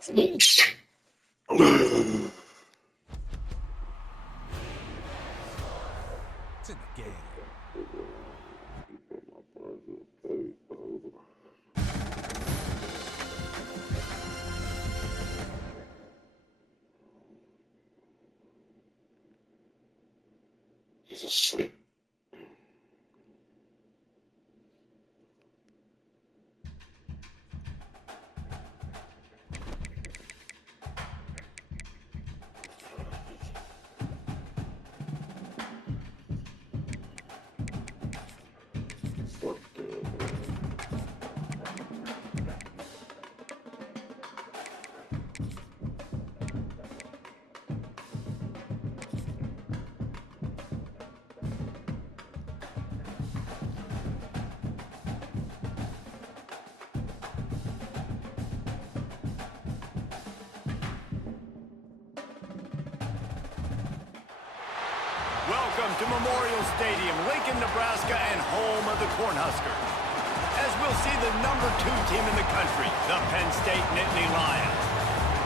It's in the game. He's asleep. Welcome to Memorial Stadium, Lincoln, Nebraska, and home of the Cornhuskers. As we'll see the #2 team in the country, the Penn State Nittany Lions,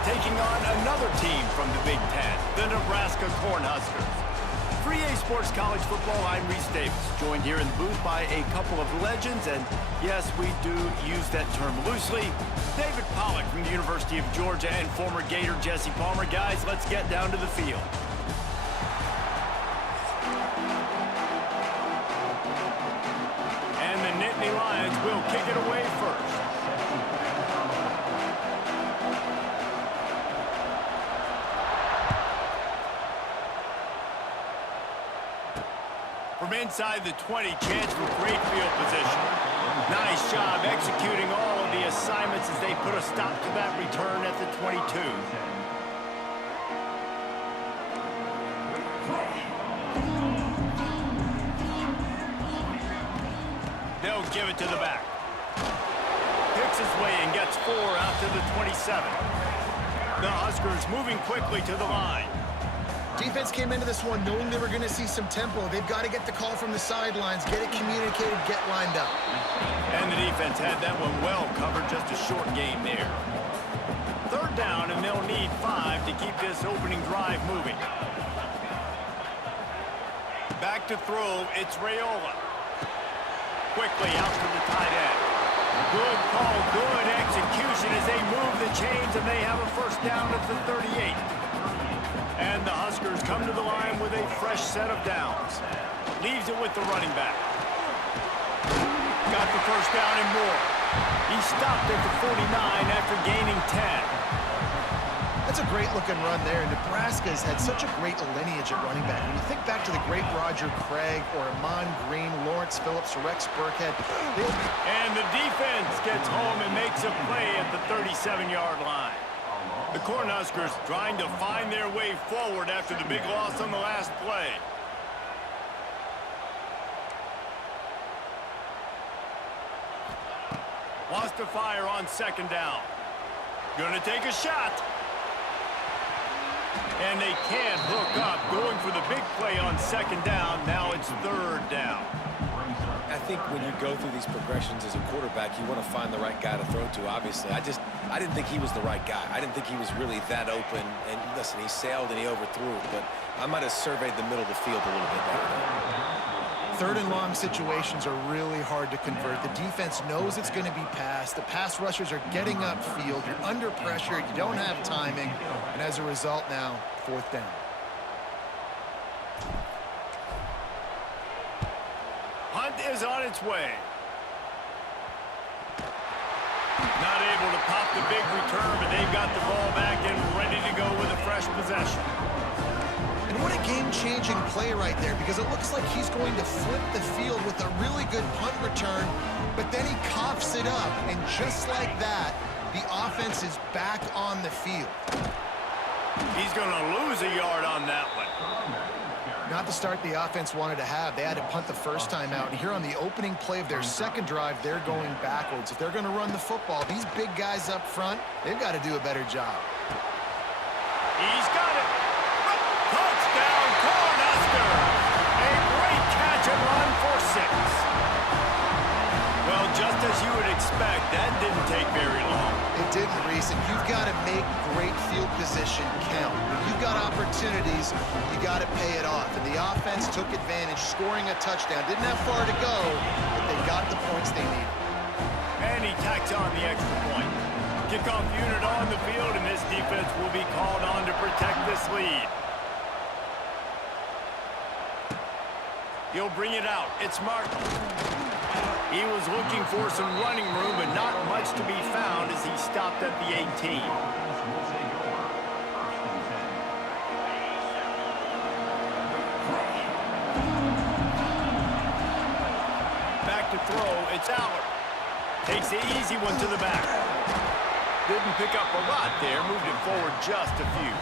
taking on another team from the Big Ten, the Nebraska Cornhuskers. For EA Sports College Football, I'm Reese Davis, joined here in the booth by a couple of legends, and yes, we do use that term loosely. David Pollack from the University of Georgia and former Gator Jesse Palmer. Guys, let's get down to the field. Lions will kick it away first. From inside the 20, chance for great field position. Nice job executing all of the assignments as they put a stop to that return at the 22. They'll give it to the back. Picks his way and gets 4 out to the 27. The Huskers moving quickly to the line. Defense came into this one knowing they were going to see some tempo. They've got to get the call from the sidelines, get it communicated, get lined up. And the defense had that one well covered, just a short game there. 3rd down, and they'll need 5 to keep this opening drive moving. Back to throw, it's Raiola. Quickly out to the tight end. Good call, good execution as they move the chains, and they have a 1st down at the 38. And the Huskers come to the line with a fresh set of downs. Leaves it with the running back. Got the 1st down and more. He stopped at the 49 after gaining 10. That's a great-looking run there. Nebraska's had such a great lineage at running back. When you think back to the great Roger Craig or Amon Green, Lawrence Phillips, Rex Burkhead. And the defense gets home and makes a play at the 37-yard line. The Cornhuskers trying to find their way forward after the big loss on the last play. Wants to fire on 2nd down. Gonna take a shot. And they can't hook up. Going for the big play on 2nd down. Now it's 3rd down. I think when you go through these progressions as a quarterback, you want to find the right guy to throw to, obviously. I didn't think he was the right guy. I didn't think he was really that open. And listen, he sailed and he overthrew it, but I might have surveyed the middle of the field a little bit better. 3rd and long situations are really hard to convert. The defense knows it's going to be passed. The pass rushers are getting upfield. You're under pressure. You don't have timing. And as a result now, 4th down. Hunt is on its way. Not able to pop the big return, but they've got the ball back and ready to go with a fresh possession. And what a game-changing play right there, because it looks like he's going to flip the field with a really good punt return, but then he coughs it up, and just like that, the offense is back on the field. He's going to lose a yard on that one. Not the start the offense wanted to have. They had to punt the 1st time out, and here on the opening play of their 2nd drive, they're going backwards. If they're going to run the football, these big guys up front, they've got to do a better job. He's got it. Touchdown, Cornhuskers. A great catch and run for 6. Well, just as you would expect, that didn't take very long. It didn't, Reese, and you've got to make great field position count. When you've got opportunities, you got to pay it off. And the offense took advantage, scoring a touchdown. Didn't have far to go, but they got the points they needed. And he tacks on the extra point. Kickoff unit on the field, and this defense will be called on to protect this lead. He'll bring it out. It's Martin. He was looking for some running room, but not much to be found as he stopped at the 18. Back to throw. It's Allard. Takes the easy one to the back. Didn't pick up a lot there. Moved it forward just a few.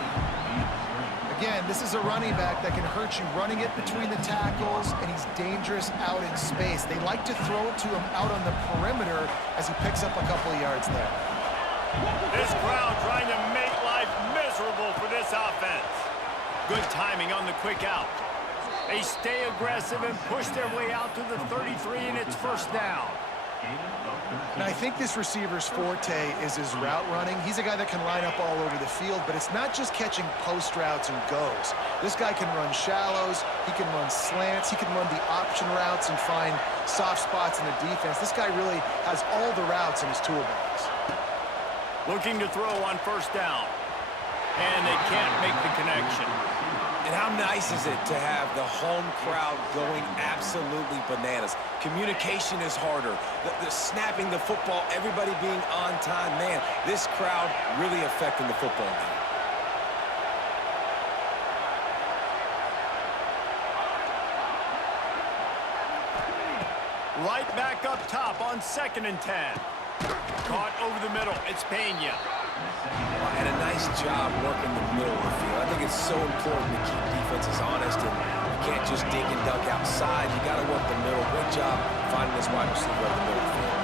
Again, this is a running back that can hurt you running it between the tackles, and he's dangerous out in space. They like to throw it to him out on the perimeter as he picks up a couple of yards there. This crowd trying to make life miserable for this offense. Good timing on the quick out. They stay aggressive and push their way out to the 33, and it's first down. And I think this receiver's forte is his route running. He's a guy that can line up all over the field, but it's not just catching post routes and goes. This guy can run shallows, he can run slants, he can run the option routes and find soft spots in the defense. This guy really has all the routes in his toolbox. Looking to throw on first down. And they can't make the connection. And how nice is it to have the home crowd going absolutely bananas? Communication is harder. The snapping the football, everybody being on time. Man, this crowd really affecting the football game. Right back up top on 2nd and 10. Caught over the middle. It's Pena. And a nice job working the middle of the field. I think it's so important to keep defenses honest, and you can't just dink and dunk outside. You got to work the middle. Great job finding this wide receiver over the middle of the field.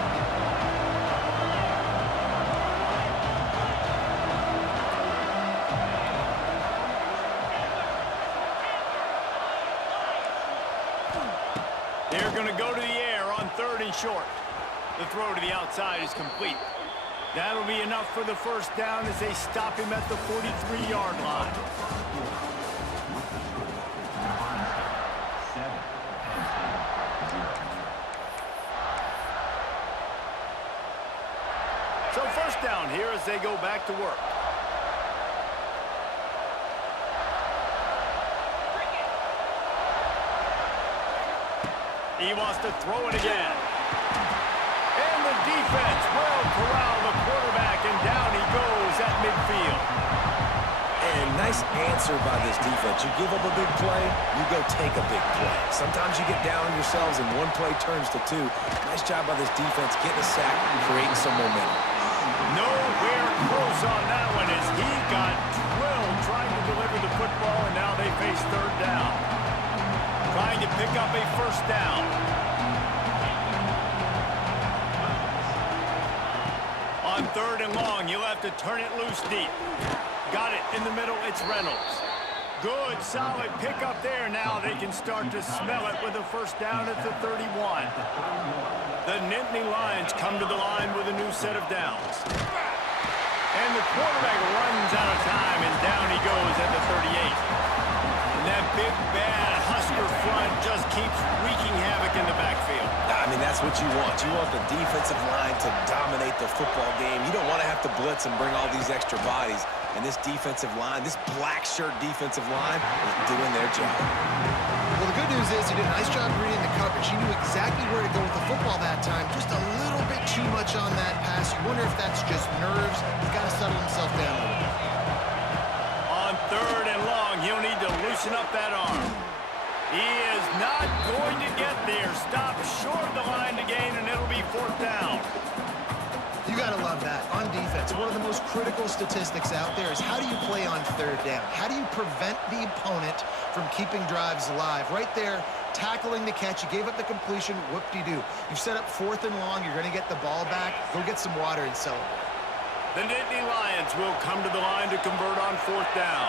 They're going to go to the air on 3rd and short. The throw to the outside is complete. That'll be enough for the first down as they stop him at the 43-yard line. So first down here as they go back to work. He wants to throw it again. And the defense will corral the quarterback, and down he goes at midfield. And nice answer by this defense. You give up a big play, you go take a big play. Sometimes you get down on yourselves and one play turns to two. Nice job by this defense getting a sack and creating some momentum. Nowhere close on that one as he got drilled trying to deliver the football, and now they face 3rd down. Trying to pick up a first down. On 3rd and long, you'll have to turn it loose deep. Got it in the middle, it's Reynolds. Good, solid pickup there. Now they can start to smell it with a first down at the 31. The Nittany Lions come to the line with a new set of downs. And the quarterback runs out of time, and down he goes at the 38. And that big, bad Husker front just keeps wreaking havoc in the backfield. I mean, that's what you want. You want the defensive line to dominate the football game. You don't want to have to blitz and bring all these extra bodies. And this defensive line, this black shirt defensive line, is doing their job. Well, the good news is he did a nice job reading the coverage. He knew exactly where to go with the football that time. Just a little bit too much on that pass. You wonder if that's just nerves. He's got to settle himself down a little bit. On 3rd and long, he'll need to loosen up that arm. He is not going to get there. Stop short of the line to gain, and it'll be 4th down. You got to love that. On defense, one of the most critical statistics out there is how do you play on 3rd down? How do you prevent the opponent from keeping drives alive? Right there, tackling the catch. You gave up the completion. Whoop-de-doo. You've set up 4th and long. You're going to get the ball back. Go get some water and celebrate. The Nittany Lions will come to the line to convert on 4th down.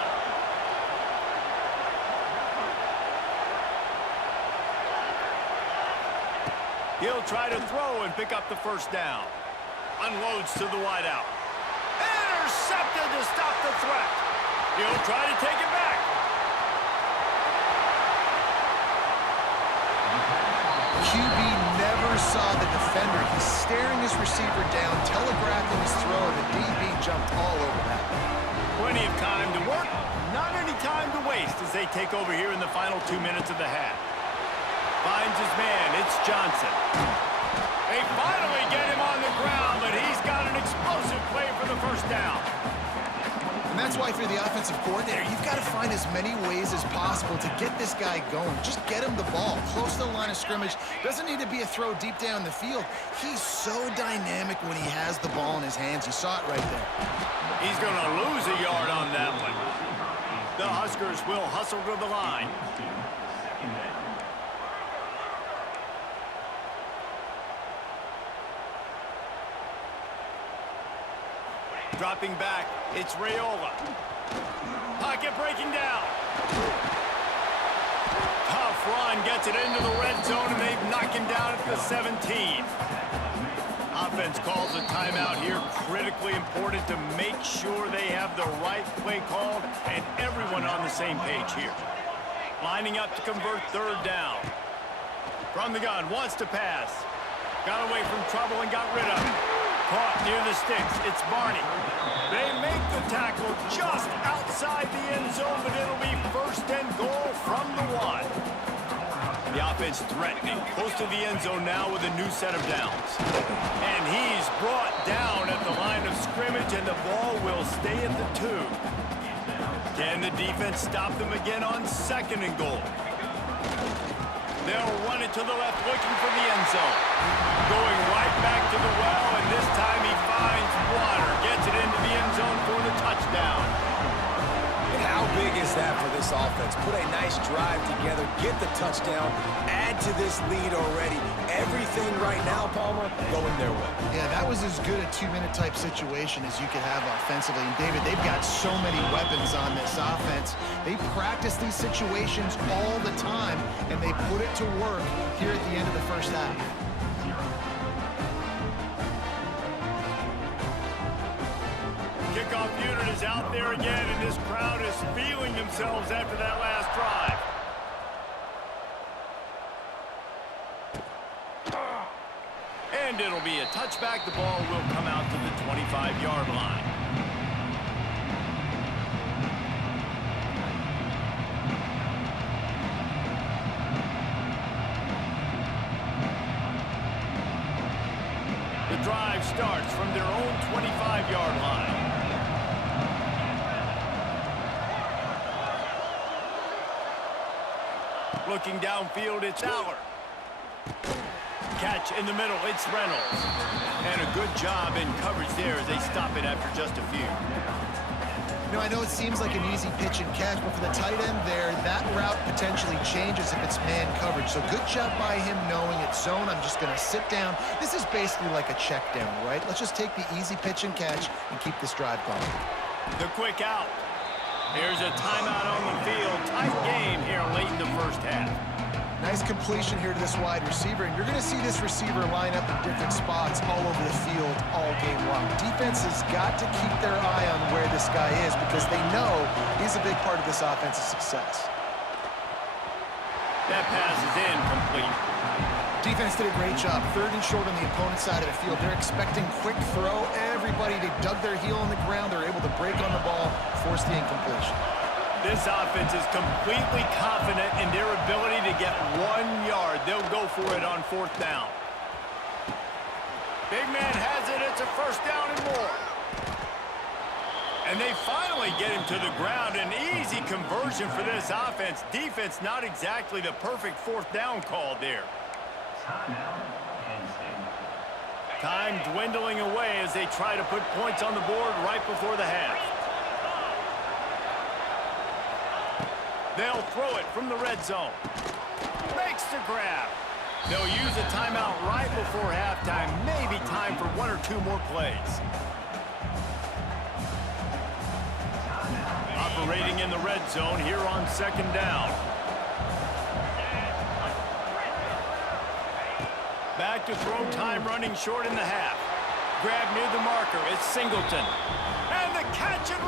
He'll try to throw and pick up the first down. Unloads to the wideout. intended to stop the threat. He'll try to take it back. QB never saw the defender. He's staring his receiver down, telegraphing his throw, and the DB jumped all over that. Plenty of time to work, not any time to waste as they take over here in the final 2 minutes of the half. Finds his man, it's Johnson. They finally get him on the ground, but he's got an explosive play for the first down. And that's why if you're the offensive coordinator, you've got to find as many ways as possible to get this guy going. Just get him the ball close to the line of scrimmage. Doesn't need to be a throw deep down the field. He's so dynamic when he has the ball in his hands. You saw it right there. He's going to lose a yard on that one. The Huskers will hustle to the line. Dropping back, it's Raiola. Pocket breaking down. Tough run, gets it into the red zone, and they've knocked him down at the 17. Offense calls a timeout here. Critically important to make sure they have the right play called and everyone on the same page here. Lining up to convert third down. From the gun, wants to pass. Got away from trouble and got rid of it. Caught near the sticks. It's Barney. They make the tackle just outside the end zone, but it'll be first and goal from the 1. The offense threatening. Close to the end zone now with a new set of downs. And he's brought down at the line of scrimmage, and the ball will stay at the 2. Can the defense stop them again on second and goal? They'll run it to the left, looking for the end zone. Going right back to the well, and this time he finds water. Gets it into the end zone for the touchdown. And how big is that for this offense? Put a nice drive together, get the touchdown, add to this lead already. Everything right now, Palmer, going their way. Yeah, that was as good a 2-minute type situation as you could have offensively. And David, they've got so many weapons on this offense. They practice these situations all the time, and they put it to work here at the end of the first half. Kickoff unit is out there again, and this crowd is feeling themselves after that last drive. And it'll be a touchback. The ball will come out to the 25-yard line. The drive starts from their own 25-yard line. Looking downfield, it's Aller. Catch in the middle, it's Reynolds. And a good job in coverage there as they stop it after just a few. You know, I know it seems like an easy pitch and catch, but for the tight end there, that route potentially changes if it's man coverage. So good job by him knowing it's zone. I'm just going to sit down. This is basically like a check down, right? Let's just take the easy pitch and catch and keep this drive going. The quick out. Here's a timeout on the field. Tight game here late in the first half. Nice completion here to this wide receiver, and you're going to see this receiver line up in different spots all over the field all game long. Defense has got to keep their eye on where this guy is because they know he's a big part of this offense's success. That pass is incomplete. Defense did a great job. Third and short on the opponent's side of the field. They're expecting quick throw. Everybody, they dug their heel on the ground. They're able to break on the ball, force the incompletion. This offense is completely confident in their ability to get 1 yard. They'll go for it on fourth down. Big man has it. It's a first down and more. And they finally get him to the ground. An easy conversion for this offense. Defense, not exactly the perfect fourth down call there. Time dwindling away as they try to put points on the board right before the half. They'll throw it from the red zone. Makes the grab. They'll use a timeout right before halftime. Maybe time for 1 or 2 more plays. Operating in the red zone here on second down. Back to throw time, running short in the half. Grab near the marker. It's Singleton. And the catch, and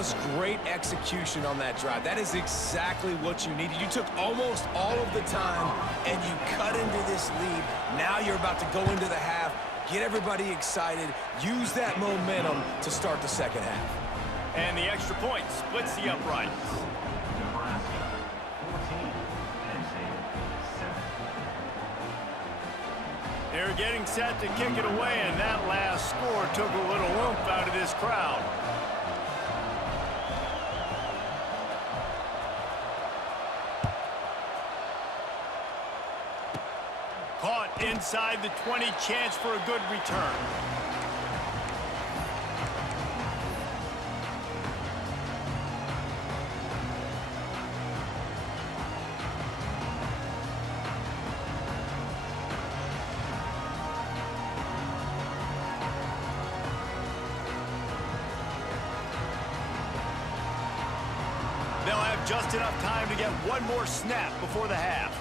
was great execution on that drive. That is exactly what you needed. You took almost all of the time, and you cut into this lead. Now you're about to go into the half, get everybody excited, use that momentum to start the second half. And the extra point splits the uprights. They're getting set to kick it away, and that last score took a little oomph out of this crowd. Caught inside the 20, chance for a good return. They'll have just enough time to get one more snap before the half.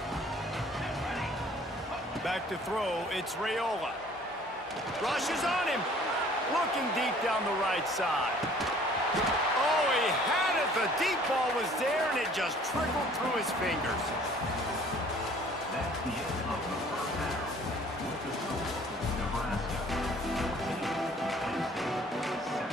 Back to throw, it's Raiola. Rushes on him. Looking deep down the right side. Oh, he had it. The deep ball was there, and it just trickled through his fingers. That's the end of the first half. With the score, Nebraska 14, Penn State 7.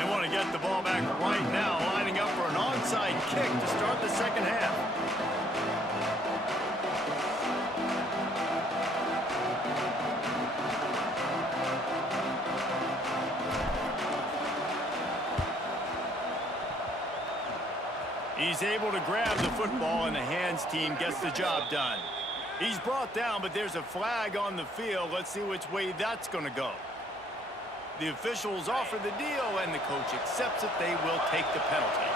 They want to get the ball back right now, lining up for an onside kick to start the second half. He's able to grab the football, and the hands team gets the job done. He's brought down, but there's a flag on the field. Let's see which way that's going to go. The officials offer the deal, and the coach accepts it. They will take the penalty.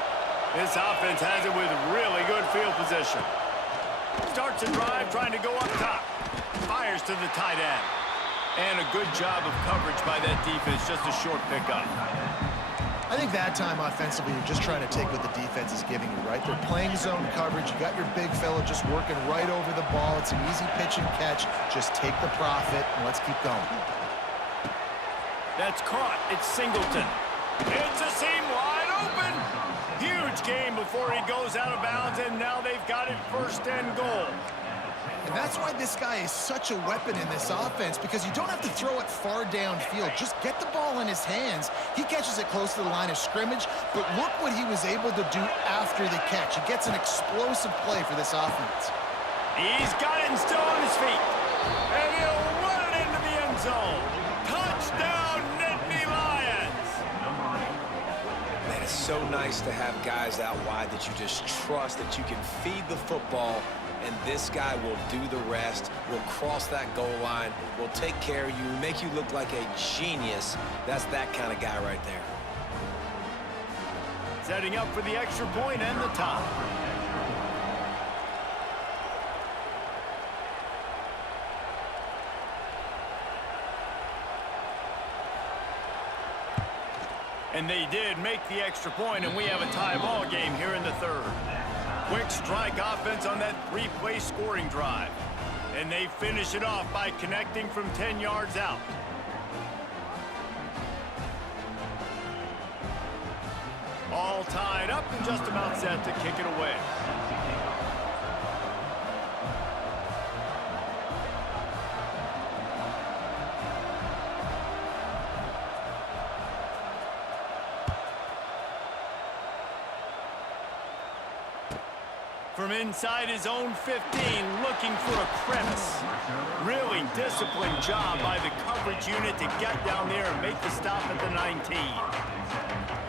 This offense has it with really good field position. Starts a drive trying to go up top. Fires to the tight end. And a good job of coverage by that defense, just a short pickup. I think that time offensively, you're just trying to take what the defense is giving you, right? They're playing zone coverage. You got your big fella just working right over the ball. It's an easy pitch and catch. Just take the profit, and let's keep going. That's caught. It's Singleton. It's a seam wide open. Huge game before he goes out of bounds, and now they've got it first and goal. And that's why this guy is such a weapon in this offense, because you don't have to throw it far downfield. Just get the ball in his hands. He catches it close to the line of scrimmage, but look what he was able to do after the catch. He gets an explosive play for this offense. He's got it and still on his feet. And he'll run it into the end zone. Touchdown, Nittany Lions! Man, it's so nice to have guys out wide that you just trust that you can feed the football, and this guy will do the rest, will cross that goal line, will take care of you, make you look like a genius. That's that kind of guy right there. Setting up for the extra point and the top. And they did make the extra point, and we have a tie ball game here in the third. Quick strike offense on that three-play scoring drive. And they finish it off by connecting from 10 yards out. All tied up and just about set to kick it away. From inside his own 15, looking for a crevice. Really disciplined job by the coverage unit to get down there and make the stop at the 19.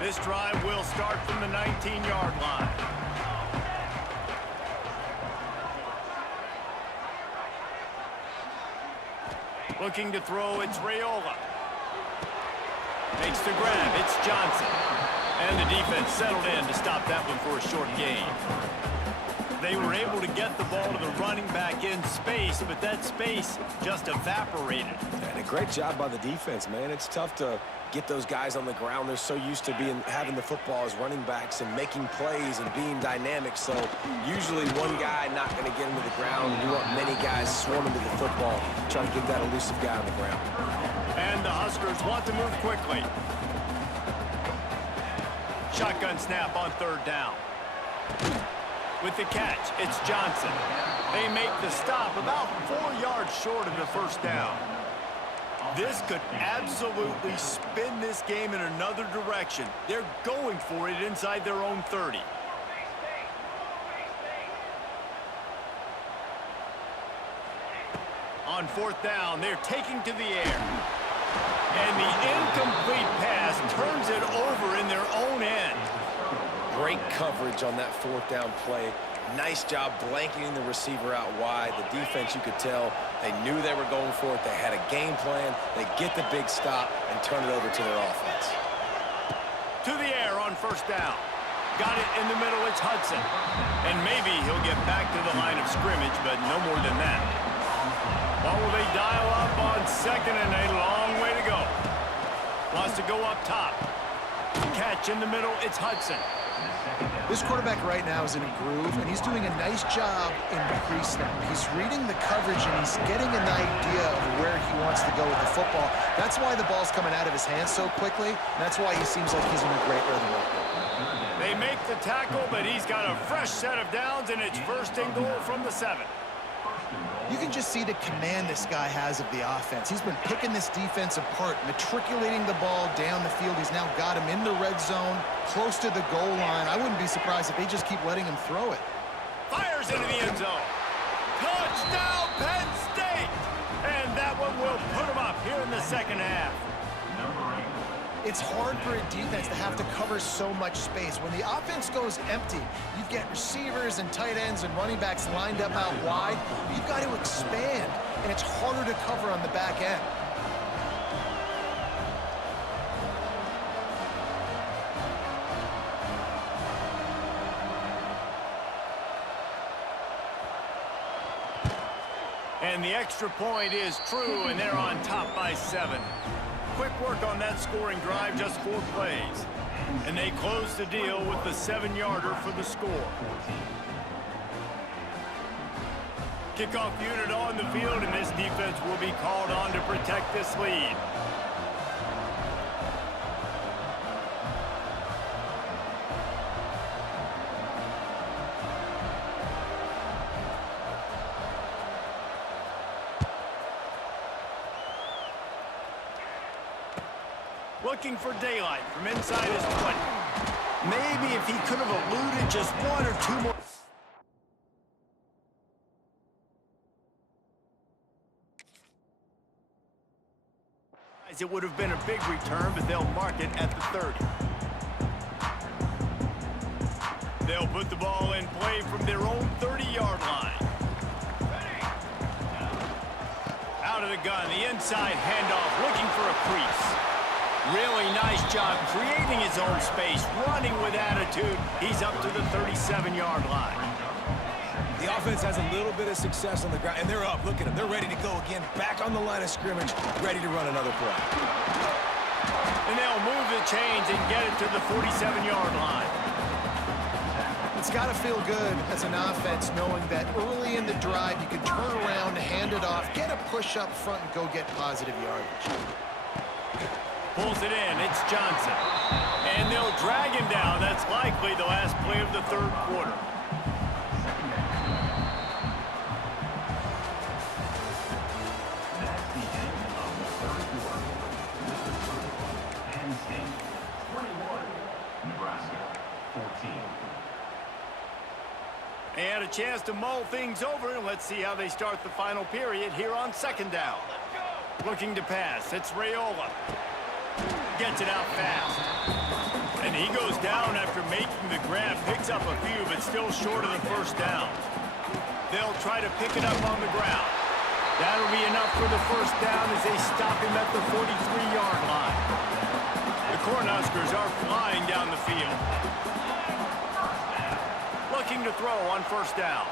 This drive will start from the 19-yard line. Looking to throw, it's Raiola. Makes the grab, it's Johnson. And the defense settled in to stop that one for a short gain. They were able to get the ball to the running back in space, but that space just evaporated. And a great job by the defense, man. It's tough to get those guys on the ground. They're so used to having the football as running backs and making plays and being dynamic. So usually one guy not going to get into the ground, and you want many guys swarming to the football, trying to get that elusive guy on the ground. And the Huskers want to move quickly. Shotgun snap on 3rd down. With the catch, it's Johnson. They make the stop about 4 yards short of the 1st down. This could absolutely spin this game in another direction. They're going for it inside their own 30. On 4th down, they're taking to the air. And the incomplete pass turns it over in their own end. Great coverage on that 4th down play. Nice job blanketing the receiver out wide. The defense, you could tell, they knew they were going for it. They had a game plan. They get the big stop and turn it over to their offense. To the air on 1st down. Got it in the middle, it's Hudson. And maybe he'll get back to the line of scrimmage, but no more than that. What will they dial up on 2nd and a long way to go? Wants to go up top. Catch in the middle, it's Hudson. This quarterback right now is in a groove, and he's doing a nice job in pre-snap. He's reading the coverage, and he's getting an idea of where he wants to go with the football. That's why the ball's coming out of his hands so quickly. That's why he seems like he's in a great rhythm right now. They make the tackle, but he's got a fresh set of downs, and it's 1st and goal from the 7. You can just see the command this guy has of the offense. He's been picking this defense apart, matriculating the ball down the field. He's now got him in the red zone, close to the goal line. I wouldn't be surprised if they just keep letting him throw it. Fires into the end zone. Touchdown, Penn State! And that one will put him up here in the 2nd half. It's hard for a defense to have to cover so much space. When the offense goes empty, you get receivers and tight ends and running backs lined up out wide. You've got to expand, and it's harder to cover on the back end. And the extra point is true, and they're on top by 7. Quick work on that scoring drive, just 4 plays. And they close the deal with the 7-yarder for the score. Kickoff unit on the field, and this defense will be called on to protect this lead. Looking for daylight from inside his 20. Maybe if he could have eluded just 1 or 2 more. It would have been a big return, but they'll mark it at the 30. They'll put the ball in play from their own 30-yard line. Out of the gun, the inside handoff, looking for a crease. Really nice job creating his own space, running with attitude. He's up to the 37-yard line. The offense has a little bit of success on the ground, and they're up. Look at them. They're ready to go again, back on the line of scrimmage, ready to run another play. And they'll move the chains and get it to the 47-yard line. It's got to feel good as an offense knowing that early in the drive you can turn around, hand it off, get a push up front, and go get positive yardage. Pulls it in, it's Johnson. And they'll drag him down. That's likely the last play of the 3rd quarter. That's the end of the 3rd quarter. Penn State 21, Nebraska 14. They had a chance to mull things over. Let's see how they start the final period here on 2nd down. Looking to pass, it's Raiola. Gets it out fast. And he goes down after making the grab. Picks up a few, but still short of the 1st down. They'll try to pick it up on the ground. That'll be enough for the 1st down as they stop him at the 43-yard line. The Cornhuskers are flying down the field. looking to throw on first down.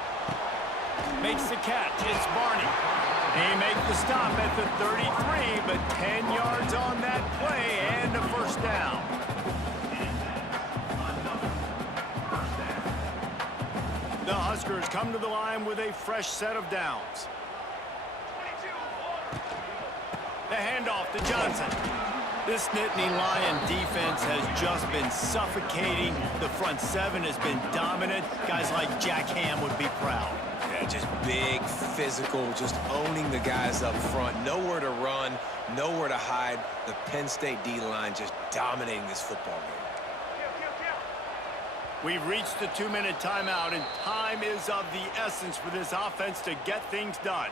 Makes the catch. It's Barney. They make the stop at the 33, but 10 yards on that play and a first down. The Huskers come to the line with a fresh set of downs. The handoff to Johnson. This Nittany Lion defense has just been suffocating. The front seven has been dominant. Guys like Jack Ham would be proud. Yeah, just big, physical, just owning the guys up front. Nowhere to run, nowhere to hide. The Penn State D-line just dominating this football game. We've reached the 2-minute timeout, and time is of the essence for this offense to get things done.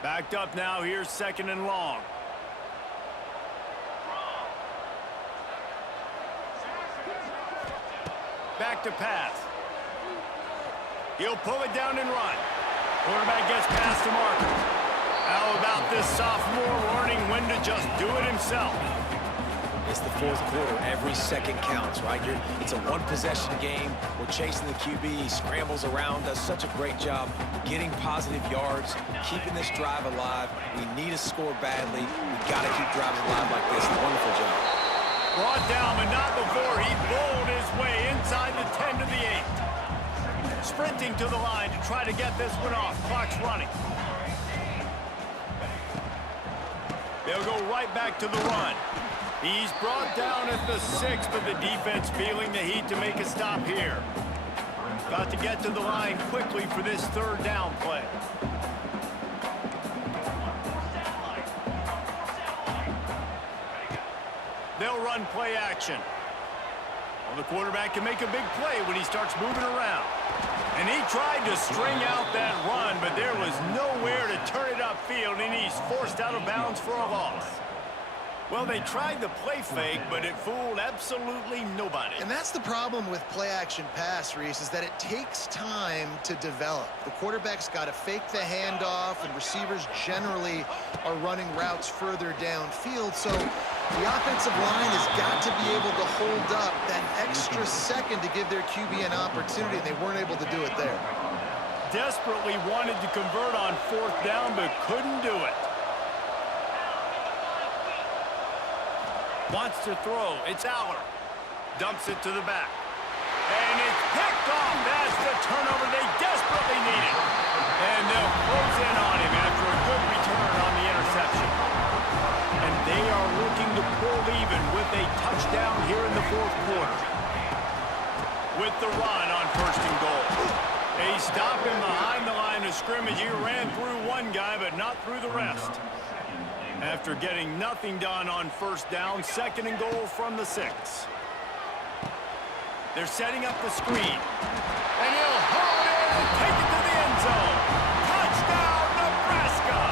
Backed up now. Here's 2nd and long. Back to pass. He'll pull it down and run. Quarterback gets past the marker. How about this sophomore learning when to just do it himself? It's the 4th quarter. Every second counts, right? It's a one-possession game. We're chasing the QB. He scrambles around, does such a great job getting positive yards, keeping this drive alive. We need a score badly. We got to keep drives alive like this. Wonderful job. Brought down, but not before he bowled his way inside the 10 to the 8. Sprinting to the line to try to get this one off. Clock's running. They'll go right back to the run. He's brought down at the 6, but the defense feeling the heat to make a stop here. Got to get to the line quickly for this 3rd down play. They'll run play action. Well, the quarterback can make a big play when he starts moving around. And he tried to string out that run, but there was nowhere to turn it upfield, and he's forced out of bounds for a loss. Well, they tried the play fake, but it fooled absolutely nobody. And that's the problem with play-action pass, Reese, is that it takes time to develop. The quarterback's got to fake the handoff, and receivers generally are running routes further downfield. So the offensive line has got to be able to hold up that extra second to give their QB an opportunity, and they weren't able to do it there. Desperately wanted to convert on 4th down, but couldn't do it. Wants to throw. It's Aller. Dumps it to the back. And it's picked off. That's the turnover they desperately needed. And they'll close in on him after a good return on the interception. And they are looking to pull even with a touchdown here in the 4th quarter. With the run on 1st and goal. They stop him behind the line of scrimmage. He ran through one guy, but not through the rest. After getting nothing done on 1st down, 2nd and goal from the 6. They're setting up the screen. And he'll hold it and take it to the end zone. Touchdown, Nebraska!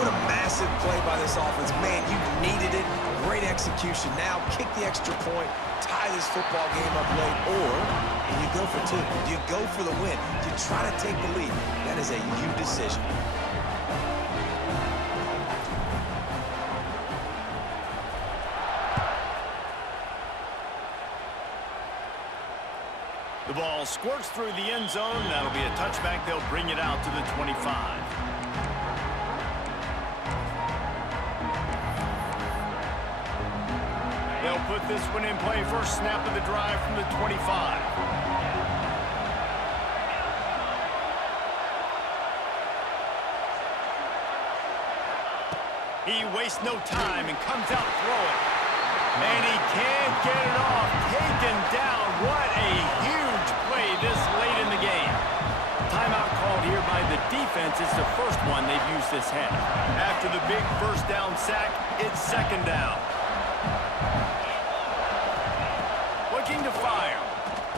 What a massive play by this offense. Man, you needed it. Great execution. Now kick the extra point, tie this football game up late, or you go for 2. Do you go for the win? Do you try to take the lead? That is a you decision. The ball squirts through the end zone. That'll be a touchback. They'll bring it out to the 25. They'll put this one in play. First snap of the drive from the 25. He wastes no time and comes out throwing. And he can't get it off. Taken down. What a huge play this late in the game. Timeout called here by the defense. It's the first one they've used this half. After the big 1st down sack, it's 2nd down. Looking to fire.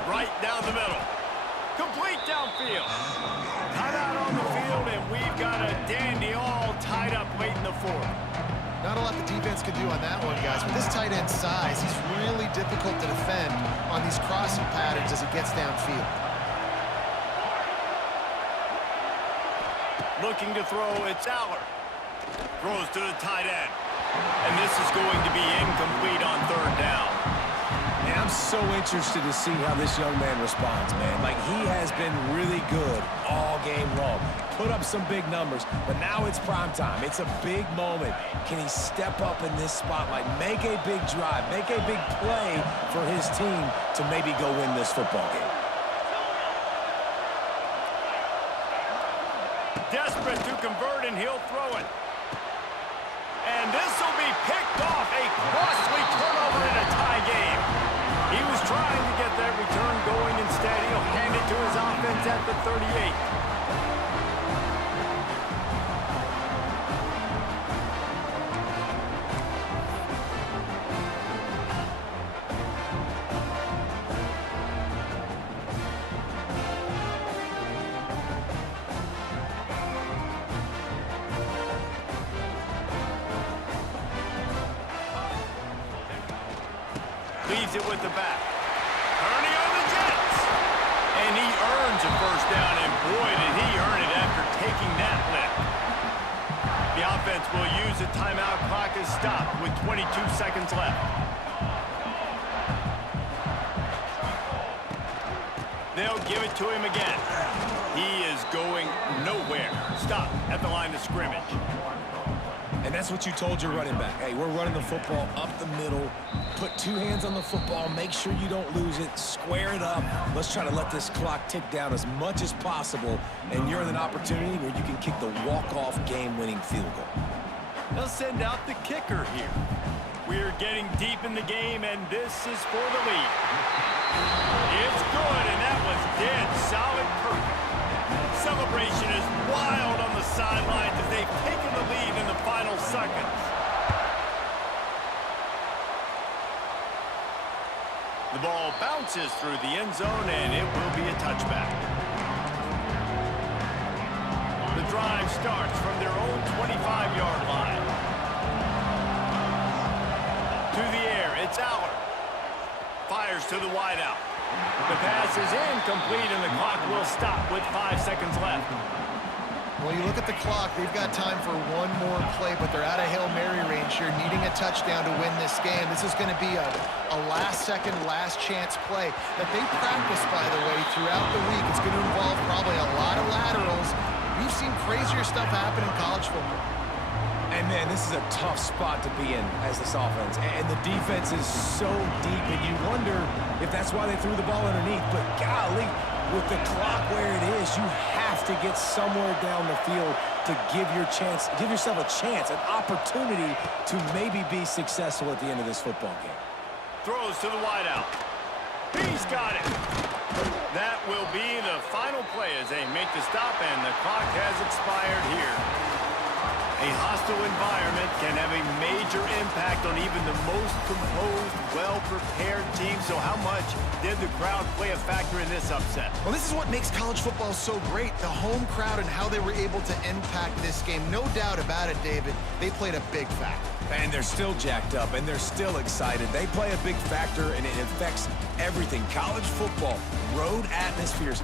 Right down the middle. Complete downfield. Timeout on the field, and we've got a dandy all tied up late in the 4th. Not a lot the defense can do on that one, guys. With this tight end size, he's really difficult to defend on these crossing patterns as he gets downfield. Looking to throw, it's Aller. Throws to the tight end. And this is going to be incomplete on third down. And I'm so interested to see how this young man responds, man. Like, he has been really good all game long. Put up some big numbers, but now it's prime time. It's a big moment. Can he step up in this spotlight, make a big drive, make a big play for his team to maybe go win this football game? Desperate to convert, and he'll throw it. And this will be picked off. A costly turnover in a tie game. He was trying to get that return going. Instead, he'll hand it to his offense at the 38. Leaves it with the back. Turning on the Jets. And he earns a first down, and boy, did he earn it after taking that lift. The offense will use the timeout. Clock is stopped with 22 seconds left. They'll give it to him again. He is going nowhere. Stop at the line of scrimmage. And that's what you told your running back. Hey, we're running the football up the middle. Put two hands on the football. Make sure you don't lose it. Square it up. Let's try to let this clock tick down as much as possible. And you're in an opportunity where you can kick the walk-off game-winning field goal. They'll send out the kicker here. We're getting deep in the game, and this is for the lead. It's good, and that was dead solid perfect. Celebration is wild on the sidelines as they've taken the lead in the final seconds. The ball bounces through the end zone, and it will be a touchback. The drive starts from their own 25-yard line. To the air, it's Aller. Fires to the wideout. The pass is incomplete, and the clock will stop with 5 seconds left. Well, you look at the clock, they've got time for one more play, but they're out of Hail Mary range here, needing a touchdown to win this game. This is going to be a last-second, last-chance play that they practice, by the way, throughout the week. It's going to involve probably a lot of laterals. We've seen crazier stuff happen in college football. And, man, this is a tough spot to be in as this offense. And the defense is so deep, and you wonder if that's why they threw the ball underneath. But, golly, with the clock where it is, you have to get somewhere down the field to give yourself a chance, an opportunity to maybe be successful at the end of this football game. Throws to the wideout. He's got it. That will be the final play as they make the stop, and the clock has expired here. A hostile environment can have a major impact on even the most composed, well-prepared team. So how much did the crowd play a factor in this upset? Well, this is what makes college football so great, the home crowd and how they were able to impact this game. No doubt about it, David. They played a big factor. And they're still jacked up, and they're still excited. They play a big factor, and it affects everything. College football, road atmospheres,